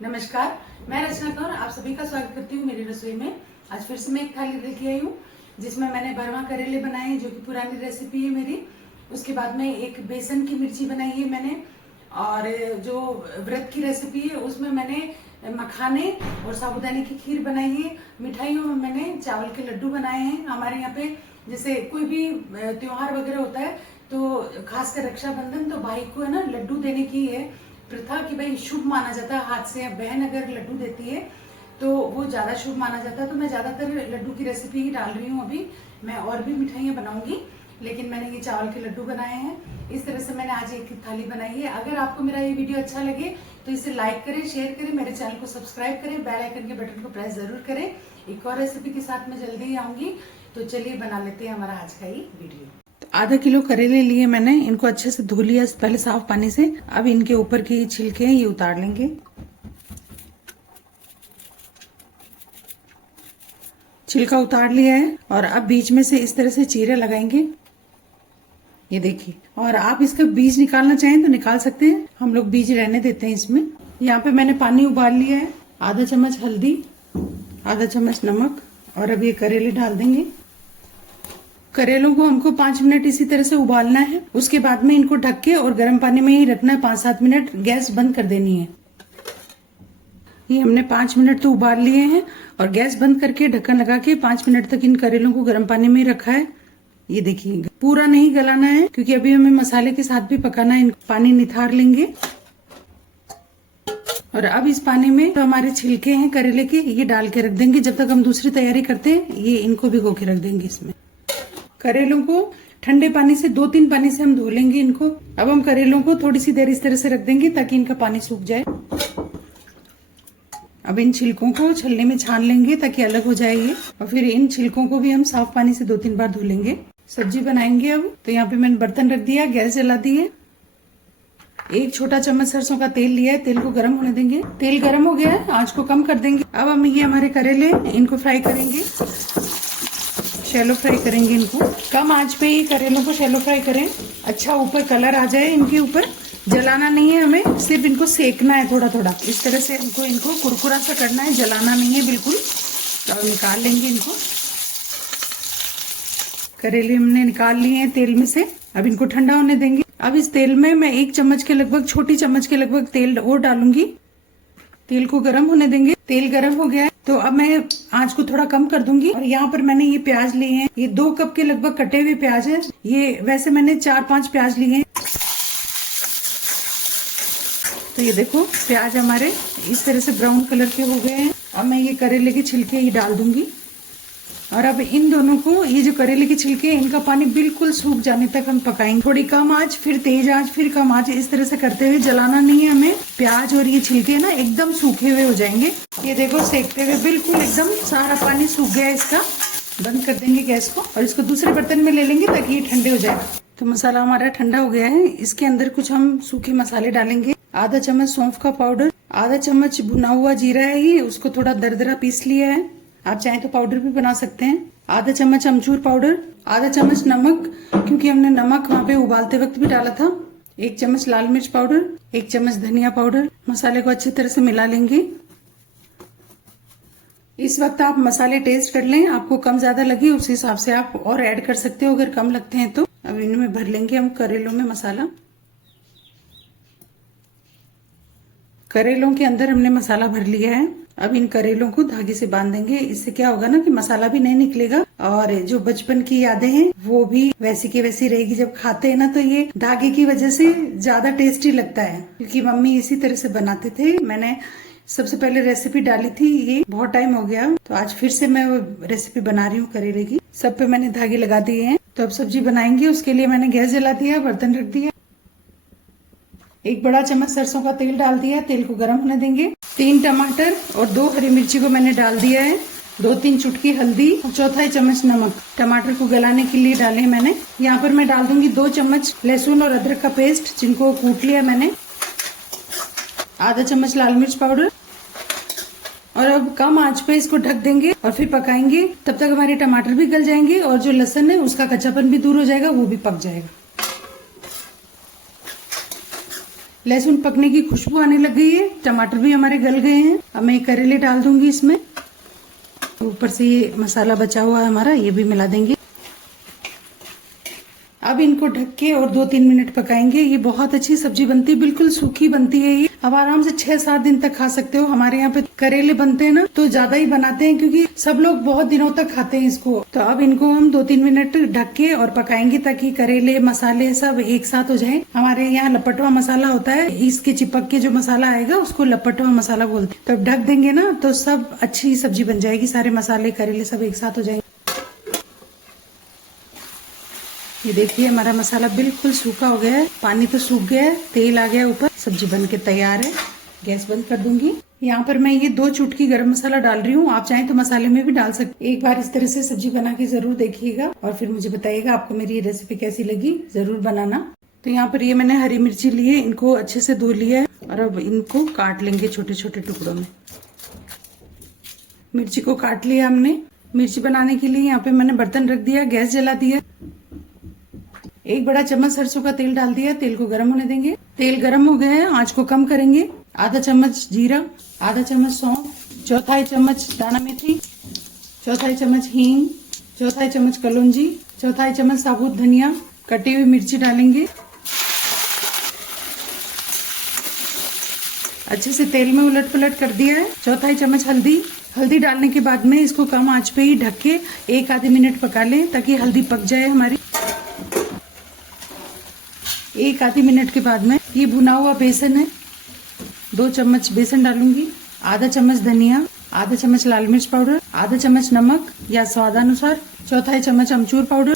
नमस्कार, मैं रचना कौर आप सभी का स्वागत करती हूँ मेरी रसोई में। आज फिर से मैं एक थाली लेके आई हूँ जिसमें मैंने भरवा करेले बनाए हैं, जो कि पुरानी रेसिपी है मेरी। उसके बाद में एक बेसन की मिर्ची बनाई है मैंने, और जो व्रत की रेसिपी है उसमें मैंने मखाने और साबूदाने की खीर बनाई है। मिठाइयों में मैंने चावल के लड्डू बनाए हैं। हमारे यहाँ पे जैसे कोई भी त्योहार वगैरह होता है तो खासकर रक्षाबंधन, तो भाई को है ना लड्डू देने की है प्रथा कि भाई शुभ माना जाता है। हाथ से बहन अगर लड्डू देती है तो वो ज्यादा शुभ माना जाता है। तो मैं ज्यादातर लड्डू की रेसिपी ही डाल रही हूँ। अभी मैं और भी मिठाइयाँ बनाऊंगी, लेकिन मैंने ये चावल के लड्डू बनाए हैं। इस तरह से मैंने आज एक थाली बनाई है। अगर आपको मेरा ये वीडियो अच्छा लगे तो इसे लाइक करें, शेयर करें, मेरे चैनल को सब्सक्राइब करें, बेल आइकन के बटन को प्रेस जरूर करें। एक और रेसिपी के साथ मैं जल्दी ही आऊंगी। तो चलिए बना लेते हैं हमारा आज का ये वीडियो। आधा किलो करेले लिए मैंने, इनको अच्छे से धो लिया पहले साफ पानी से। अब इनके ऊपर के छिलके हैं ये उतार लेंगे। छिलका उतार लिया है और अब बीच में से इस तरह से चीरे लगाएंगे, ये देखिए। और आप इसका बीज निकालना चाहें तो निकाल सकते हैं, हम लोग बीज रहने देते हैं इसमें। यहाँ पे मैंने पानी उबाल लिया है, आधा चम्मच हल्दी, आधा चम्मच नमक, और अब ये करेले डाल देंगे। करेलों को हमको 5 मिनट इसी तरह से उबालना है। उसके बाद में इनको ढक के और गर्म पानी में ही रखना है 5-7 मिनट। गैस बंद कर देनी है। ये हमने 5 मिनट तो उबाल लिए हैं और गैस बंद करके ढक्कन लगा के 5 मिनट तक इन करेलों को गर्म पानी में ही रखा है। ये देखिए, पूरा नहीं गलाना है क्योंकि अभी हमें मसाले के साथ भी पकाना है। पानी निथार लेंगे और अब इस पानी में जो हमारे छिलके हैं करेले के, ये डाल के रख देंगे। जब तक हम दूसरी तैयारी करते हैं ये इनको भिगो के रख देंगे इसमें। करेलों को ठंडे पानी से 2-3 पानी से हम धो लेंगे इनको। अब हम करेलों को थोड़ी सी देर इस तरह से रख देंगे ताकि इनका पानी सूख जाए। अब इन छिलकों को छलने में छान लेंगे ताकि अलग हो जाए ये, और फिर इन छिलकों को भी हम साफ पानी से 2-3 बार धो लेंगे। सब्जी बनाएंगे अब। तो यहाँ पे मैंने बर्तन रख दिया, गैस जला दी है। 1 छोटा चम्मच सरसों का तेल लिया है, तेल को गर्म होने देंगे। तेल गर्म हो गया है, आंच को कम कर देंगे। अब हम ये हमारे करेले इनको फ्राई करेंगे, शैलो फ्राई करेंगे इनको। कम आंच पे ही करेलों को शैलो फ्राई करें, अच्छा ऊपर कलर आ जाए इनके ऊपर। जलाना नहीं है हमें, सिर्फ इनको सेकना है थोड़ा थोड़ा। इस तरह से हमको इनको कुरकुरा सा करना है, जलाना नहीं है बिल्कुल। तो निकाल लेंगे इनको। करेले हमने निकाल लिए हैं तेल में से। अब इनको ठंडा होने देंगे। अब इस तेल में मैं 1 चम्मच के लगभग, छोटी चम्मच के लगभग तेल और डालूंगी। तेल को गर्म होने देंगे। तेल गर्म हो गया है तो अब मैं आंच को थोड़ा कम कर दूंगी। और यहाँ पर मैंने ये प्याज लिए हैं, ये 2 कप के लगभग कटे हुए प्याज है। ये वैसे मैंने 4-5 प्याज लिए हैं। तो ये देखो प्याज हमारे इस तरह से ब्राउन कलर के हो गए हैं। अब मैं ये करेले के छिलके ही डाल दूंगी। और अब इन दोनों को, ये जो करेले के छिलके हैं, इनका पानी बिल्कुल सूख जाने तक हम पकाएंगे। थोड़ी कम आंच, फिर तेज आंच, फिर कम आंच, इस तरह से करते हुए। जलाना नहीं है हमें। प्याज और ये छिलके ना एकदम सूखे हुए हो जाएंगे। ये देखो सेकते हुए बिल्कुल एकदम सारा पानी सूख गया इसका। बंद कर देंगे गैस को और इसको दूसरे बर्तन में ले लेंगे ताकि ये ठंडे हो जाए। तो मसाला हमारा ठंडा हो गया है। इसके अंदर कुछ हम सूखे मसाले डालेंगे। आधा चम्मच सौंफ का पाउडर, आधा चम्मच भुना हुआ जीरा है, ये उसको थोड़ा दरदरा पीस लिया है। आप चाहें तो पाउडर भी बना सकते हैं। आधा चम्मच अमचूर पाउडर, आधा चम्मच नमक, क्योंकि हमने नमक वहाँ पे उबालते वक्त भी डाला था। 1 चम्मच लाल मिर्च पाउडर, 1 चम्मच धनिया पाउडर। मसाले को अच्छी तरह से मिला लेंगे। इस वक्त आप मसाले टेस्ट कर लें, आपको कम ज्यादा लगे उस हिसाब से आप और ऐड कर सकते हो अगर कम लगते हैं तो। अब इनमें भर लेंगे हम करेलों में मसाला। करेलों के अंदर हमने मसाला भर लिया है। अब इन करेलों को धागे से बांध देंगे। इससे क्या होगा ना कि मसाला भी नहीं निकलेगा और जो बचपन की यादें हैं वो भी वैसी की वैसी रहेगी। जब खाते हैं ना तो ये धागे की वजह से ज्यादा टेस्टी लगता है, क्योंकि मम्मी इसी तरह से बनाते थे। मैंने सबसे पहले रेसिपी डाली थी, ये बहुत टाइम हो गया, तो आज फिर से मैं वो रेसिपी बना रही हूँ करेले की। सब पे मैंने धागे लगा दिए हैं। तो अब सब्जी बनाएंगे, उसके लिए मैंने गैस जला दिया, बर्तन रख दिया। 1 बड़ा चम्मच सरसों का तेल डाल दिया, तेल को गर्म होने देंगे। 3 टमाटर और 2 हरी मिर्ची को मैंने डाल दिया है। 2-3 चुटकी हल्दी और 1/4 चम्मच नमक टमाटर को गलाने के लिए डाले मैंने। यहाँ पर मैं डाल दूंगी 2 चम्मच लहसुन और अदरक का पेस्ट, जिनको कूट लिया मैंने। आधा चम्मच लाल मिर्च पाउडर। और अब कम आंच पे इसको ढक देंगे और फिर पकाएंगे। तब तक हमारे टमाटर भी गल जाएंगे और जो लहसुन है उसका कच्चापन भी दूर हो जाएगा, वो भी पक जाएगा। लहसुन पकने की खुशबू आने लग गई है, टमाटर भी हमारे गल गए हैं। अब मैं करेले डाल दूंगी इसमें। ऊपर से ये मसाला बचा हुआ है हमारा, ये भी मिला देंगे। अब इनको ढक के और 2-3 मिनट पकाएंगे। ये बहुत अच्छी सब्जी बनती है, बिल्कुल सूखी बनती है ये। अब आराम से 6-7 दिन तक खा सकते हो। हमारे यहाँ पे करेले बनते हैं ना, तो ज्यादा ही बनाते हैं क्योंकि सब लोग बहुत दिनों तक खाते हैं इसको। तो अब इनको हम 2-3 मिनट ढक के और पकाएंगे ताकि करेले मसाले सब एक साथ हो जाए। हमारे यहाँ लपटवा मसाला होता है, इसके चिपक के जो मसाला आएगा उसको लपटवा मसाला बोलते हैं। तो अब ढक देंगे ना तो सब अच्छी सब्जी बन जाएगी, सारे मसाले करेले सब एक साथ हो जाएंगे। ये देखिए हमारा मसाला बिल्कुल सूखा हो गया है, पानी तो सूख गया है, तेल आ गया ऊपर, सब्जी बन के तैयार है। गैस बंद कर दूंगी। यहाँ पर मैं ये 2 चुटकी गरम मसाला डाल रही हूँ। आप चाहें तो मसाले में भी डाल सकते। एक बार इस तरह से सब्जी बना के जरूर देखिएगा और फिर मुझे बताइएगा आपको मेरी ये रेसिपी कैसी लगी, जरूर बनाना। तो यहाँ पर ये मैंने हरी मिर्ची ली है, इनको अच्छे से धो लिया है और अब इनको काट लेंगे छोटे छोटे टुकड़ों में। मिर्ची को काट लिया हमने। मिर्ची बनाने के लिए यहाँ पे मैंने बर्तन रख दिया, गैस जला दिया। 1 बड़ा चम्मच सरसों का तेल डाल दिया। तेल को गर्म होने देंगे। तेल गर्म हो गया है, आंच को कम करेंगे। आधा चम्मच जीरा, आधा चम्मच सौंफ, 1/4 चम्मच दाना मेथी, 1/4 चम्मच हींग, 1/4 चम्मच कलौंजी, 1/4 चम्मच साबुत धनिया, कटी हुई मिर्ची डालेंगे। अच्छे से तेल में उलट पलट कर दिया है। 1/4 चम्मच हल्दी। हल्दी डालने के बाद में इसको कम आंच पे ही ढक के 1-आधे मिनट पका लें ताकि हल्दी पक जाए हमारी। 1-आधे मिनट के बाद में ये भुना हुआ बेसन है, 2 चम्मच बेसन डालूंगी, आधा चम्मच धनिया, आधा चम्मच लाल मिर्च पाउडर, आधा चम्मच नमक या स्वादानुसार, 1/4 चम्मच अमचूर पाउडर।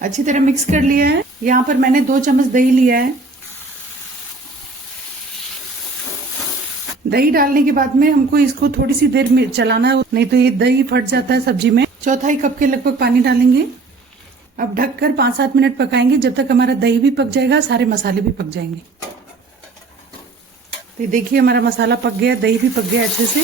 अच्छी तरह मिक्स कर लिया है। यहाँ पर मैंने 2 चम्मच दही लिया है। दही डालने के बाद में हमको इसको थोड़ी सी देर में चलाना है, नहीं तो ये दही फट जाता है सब्जी में। 1/4 कप के लगभग पानी डालेंगे। अब ढककर 5-7 मिनट पकाएंगे जब तक हमारा दही भी पक जाएगा, सारे मसाले भी पक जाएंगे। तो देखिए हमारा मसाला पक गया, दही भी पक गया अच्छे से।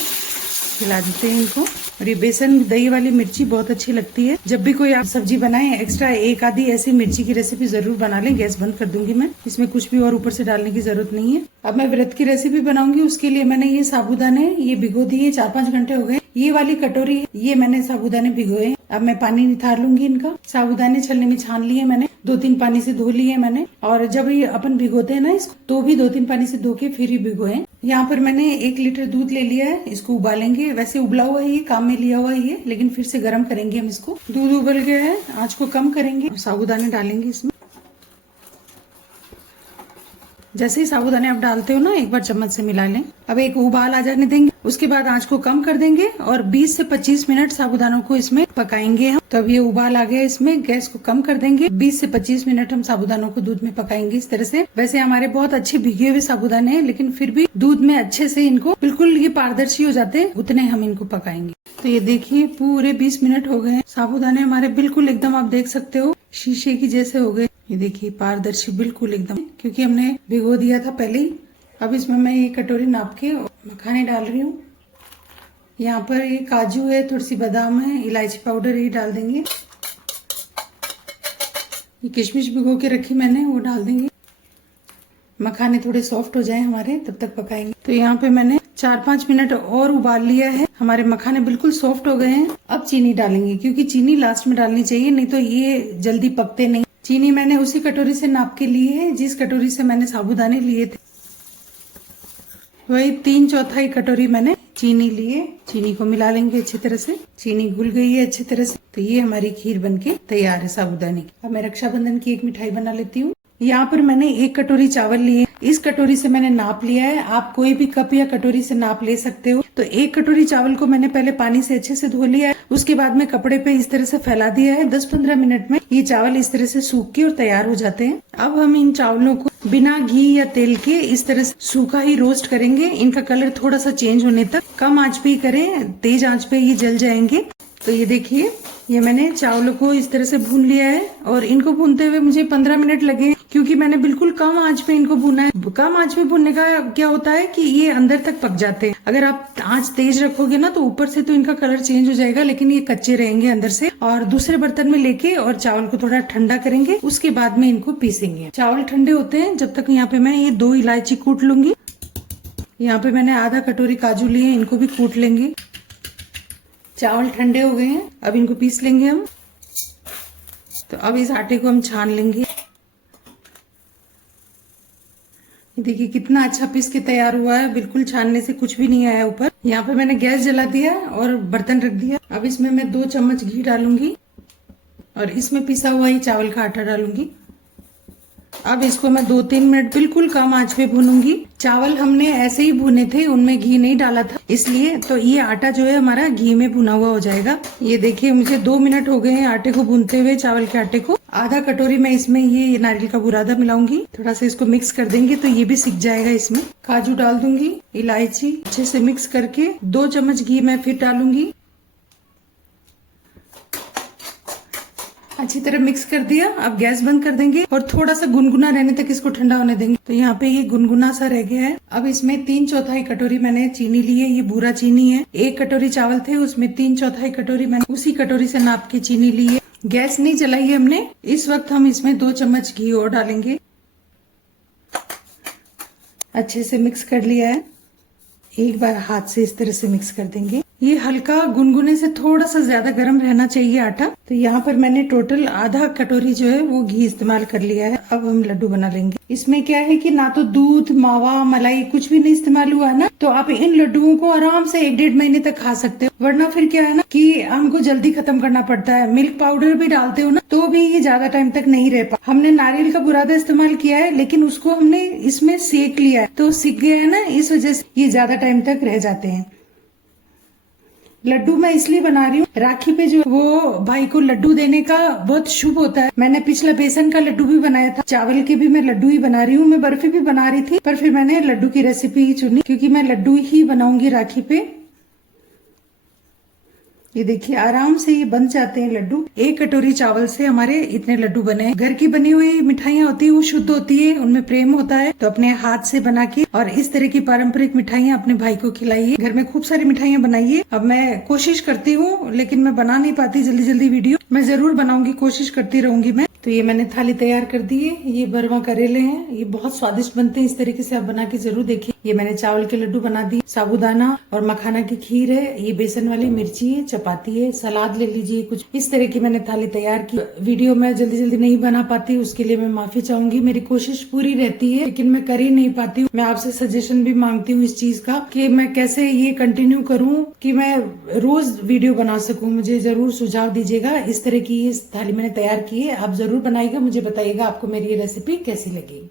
हिला देते हैं इनको। और ये बेसन दही वाली मिर्ची बहुत अच्छी लगती है। जब भी कोई आप सब्जी बनाएं, एक्स्ट्रा 1-आधी ऐसी मिर्ची की रेसिपी जरूर बना लें। गैस बंद कर दूंगी मैं। इसमें कुछ भी और ऊपर से डालने की जरूरत नहीं है। अब मैं व्रत की रेसिपी बनाऊंगी। उसके लिए मैंने ये साबूदाने ये भिगो दिए, 4-5 घंटे हो गए। ये वाली कटोरी ये मैंने साबूदाने भिगोए। अब मैं पानी निथार लूंगी इनका। साबूदाने छलनी में छान लिए मैंने, 2-3 पानी से धो लिए मैंने। और जब ये अपन भिगोते हैं ना इसको, तो भी 2-3 पानी से धो के फिर ही भिगोए। यहाँ पर मैंने 1 लीटर दूध ले लिया है, इसको उबालेंगे। वैसे उबला हुआ है ये, काम में लिया हुआ है ये, लेकिन फिर से गर्म करेंगे हम इसको। दूध उबल गया है, आंच को कम करेंगे। साबूदाने डालेंगे इसमें। जैसे ही साबूदाने आप डालते हो ना, एक बार चम्मच से मिला लें। अब एक उबाल आ जाने देंगे, उसके बाद आंच को कम कर देंगे और 20 से 25 मिनट साबूदानों को इसमें पकाएंगे हम। तो अब ये उबाल आ गया, इसमें गैस को कम कर देंगे। 20 से 25 मिनट हम साबूदानों को दूध में पकाएंगे इस तरह से। वैसे हमारे बहुत अच्छे भीगे हुए साबूदाने हैं, लेकिन फिर भी दूध में अच्छे से इनको बिल्कुल ये पारदर्शी हो जाते हैं, उतने हम इनको पकाएंगे। तो ये देखिए पूरे 20 मिनट हो गए। साबूदाने हमारे बिल्कुल एकदम आप देख सकते हो शीशे की जैसे हो गए। ये देखिए पारदर्शी बिल्कुल एकदम, क्योंकि हमने भिगो दिया था पहले ही। अब इसमें मैं ये कटोरी नाप के मखाने डाल रही हूँ। यहाँ पर ये काजू है, थोड़ी सी बादाम है, इलायची पाउडर ये डाल देंगे। ये किशमिश भिगो के रखी मैंने, वो डाल देंगे। मखाने थोड़े सॉफ्ट हो जाए हमारे, तब तक पकाएंगे। तो यहाँ पे मैंने 4-5 मिनट और उबाल लिया है। हमारे मखाने बिल्कुल सॉफ्ट हो गए हैं। अब चीनी डालेंगे, क्योंकि चीनी लास्ट में डालनी चाहिए, नहीं तो ये जल्दी पकते नहीं। चीनी मैंने उसी कटोरी से नाप के ली है जिस कटोरी से मैंने साबूदाने लिए थे। वही 3/4 कटोरी मैंने चीनी लिए। चीनी को मिला लेंगे अच्छी तरह से। चीनी घुल गई है अच्छी तरह से। तो ये हमारी खीर बनके तैयार है साबूदाने की। अब मैं रक्षाबंधन की एक मिठाई बना लेती हूँ। यहाँ पर मैंने 1 कटोरी चावल लिए। इस कटोरी से मैंने नाप लिया है। आप कोई भी कप या कटोरी से नाप ले सकते हो। तो 1 कटोरी चावल को मैंने पहले पानी से अच्छे से धो लिया है। उसके बाद में कपड़े पे इस तरह से फैला दिया है। 10-15 मिनट में ये चावल इस तरह से सूख के और तैयार हो जाते हैं। अब हम इन चावलों को बिना घी या तेल के इस तरह से सूखा ही रोस्ट करेंगे। इनका कलर थोड़ा सा चेंज होने तक कम आंच पे ही करें, तेज आंच पे ये जल जाएंगे। तो ये देखिए, ये मैंने चावलों को इस तरह से भून लिया है और इनको भूनते हुए मुझे 15 मिनट लगे, क्योंकि मैंने बिल्कुल कम आंच पे इनको भूना है। कम आंच पे भूनने का क्या होता है कि ये अंदर तक पक जाते हैं। अगर आप आंच तेज रखोगे ना तो ऊपर से तो इनका कलर चेंज हो जाएगा, लेकिन ये कच्चे रहेंगे अंदर से। और दूसरे बर्तन में लेके और चावल को थोड़ा ठंडा करेंगे, उसके बाद में इनको पीसेंगे। चावल ठंडे होते हैं जब तक यहाँ पे मैं ये 2 इलायची कूट लूंगी। यहाँ पे मैंने आधा कटोरी काजू लिए, इनको भी कूट लेंगे। चावल ठंडे हो गए हैं, अब इनको पीस लेंगे हम। तो अब इस आटे को हम छान लेंगे। देखिए कितना अच्छा पीस के तैयार हुआ है, बिल्कुल छानने से कुछ भी नहीं आया ऊपर। यहाँ पे मैंने गैस जला दिया और बर्तन रख दिया। अब इसमें मैं 2 चम्मच घी डालूंगी और इसमें पिसा हुआ ही चावल का आटा डालूंगी। अब इसको मैं 2-3 मिनट बिल्कुल कम आंच पे भूनूंगी। चावल हमने ऐसे ही भुने थे, उनमें घी नहीं डाला था, इसलिए तो ये आटा जो है हमारा घी में भुना हुआ हो जाएगा। ये देखिए मुझे 2 मिनट हो गए हैं आटे को भूनते हुए, चावल के आटे को। आधा कटोरी मैं इसमें ये नारियल का बुरादा मिलाऊंगी। थोड़ा सा इसको मिक्स कर देंगे तो ये भी सिक जाएगा। इसमें काजू डाल दूंगी, इलायची अच्छे से मिक्स करके 2 चम्मच घी मैं फिर डालूंगी। अच्छी तरह मिक्स कर दिया। अब गैस बंद कर देंगे और थोड़ा सा गुनगुना रहने तक इसको ठंडा होने देंगे। तो यहाँ पे ये गुनगुना सा रह गया है। अब इसमें 3/4 कटोरी मैंने चीनी ली है, ये बूरा चीनी है। 1 कटोरी चावल थे, उसमें 3/4 कटोरी मैंने उसी कटोरी से नाप के चीनी ली है। गैस नहीं जलाई है हमने। इस वक्त हम इसमें 2 चम्मच घी और डालेंगे। अच्छे से मिक्स कर लिया है। एक बार हाथ से इस तरह से मिक्स कर देंगे। ये हल्का गुनगुने से थोड़ा सा ज्यादा गर्म रहना चाहिए आटा। तो यहाँ पर मैंने टोटल आधा कटोरी जो है वो घी इस्तेमाल कर लिया है। अब हम लड्डू बना लेंगे। इसमें क्या है कि ना तो दूध, मावा, मलाई कुछ भी नहीं इस्तेमाल हुआ है ना, तो आप इन लड्डुओं को आराम से 1-1.5 महीने तक खा सकते हो। वरना फिर क्या है ना कि हमको जल्दी खत्म करना पड़ता है। मिल्क पाउडर भी डालते हो ना तो भी ये ज्यादा टाइम तक नहीं रह पा। हमने नारियल का बुरादा इस्तेमाल किया है, लेकिन उसको हमने इसमें सेक लिया है तो सिक गया है ना, इस वजह से ये ज्यादा टाइम तक रह जाते हैं। लड्डू मैं इसलिए बना रही हूँ, राखी पे जो वो भाई को लड्डू देने का बहुत शुभ होता है। मैंने पिछला बेसन का लड्डू भी बनाया था, चावल के भी मैं लड्डू ही बना रही हूँ। मैं बर्फी भी बना रही थी, पर फिर मैंने लड्डू की रेसिपी ही चुनी, क्योंकि मैं लड्डू ही बनाऊंगी राखी पे। ये देखिए आराम से ये बन जाते हैं लड्डू। 1 कटोरी चावल से हमारे इतने लड्डू बने हैं। घर की बनी हुई मिठाइयाँ होती है वो शुद्ध होती है, उनमें प्रेम होता है। तो अपने हाथ से बना के और इस तरह की पारंपरिक मिठाइयाँ अपने भाई को खिलाइए। घर में खूब सारी मिठाइयाँ बनाइए। अब मैं कोशिश करती हूँ, लेकिन मैं बना नहीं पाती जल्दी जल्दी वीडियो। मैं जरूर बनाऊंगी, कोशिश करती रहूंगी मैं। तो ये मैंने थाली तैयार कर दी है। ये बरवा करेले हैं, ये बहुत स्वादिष्ट बनते हैं। इस तरीके से आप बना के जरूर देखिए। ये मैंने चावल के लड्डू बना दिए। साबूदाना और मखाना की खीर है, ये बेसन वाली मिर्ची है, चपाती है, सलाद ले लीजिए। कुछ इस तरह की मैंने थाली तैयार की। वीडियो मैं जल्दी जल्दी नहीं बना पाती, उसके लिए मैं माफी चाहूंगी। मेरी कोशिश पूरी रहती है, लेकिन मैं कर ही नहीं पाती हूँ। मैं आपसे सजेशन भी मांगती हूँ इस चीज का कि मैं कैसे ये कंटिन्यू करूँ कि मैं रोज वीडियो बना सकूँ। मुझे जरूर सुझाव दीजिएगा। इस तरह की ये थाली मैंने तैयार की है, आप जरूर बनाइएगा। मुझे बताइएगा आपको मेरी ये रेसिपी कैसी लगी।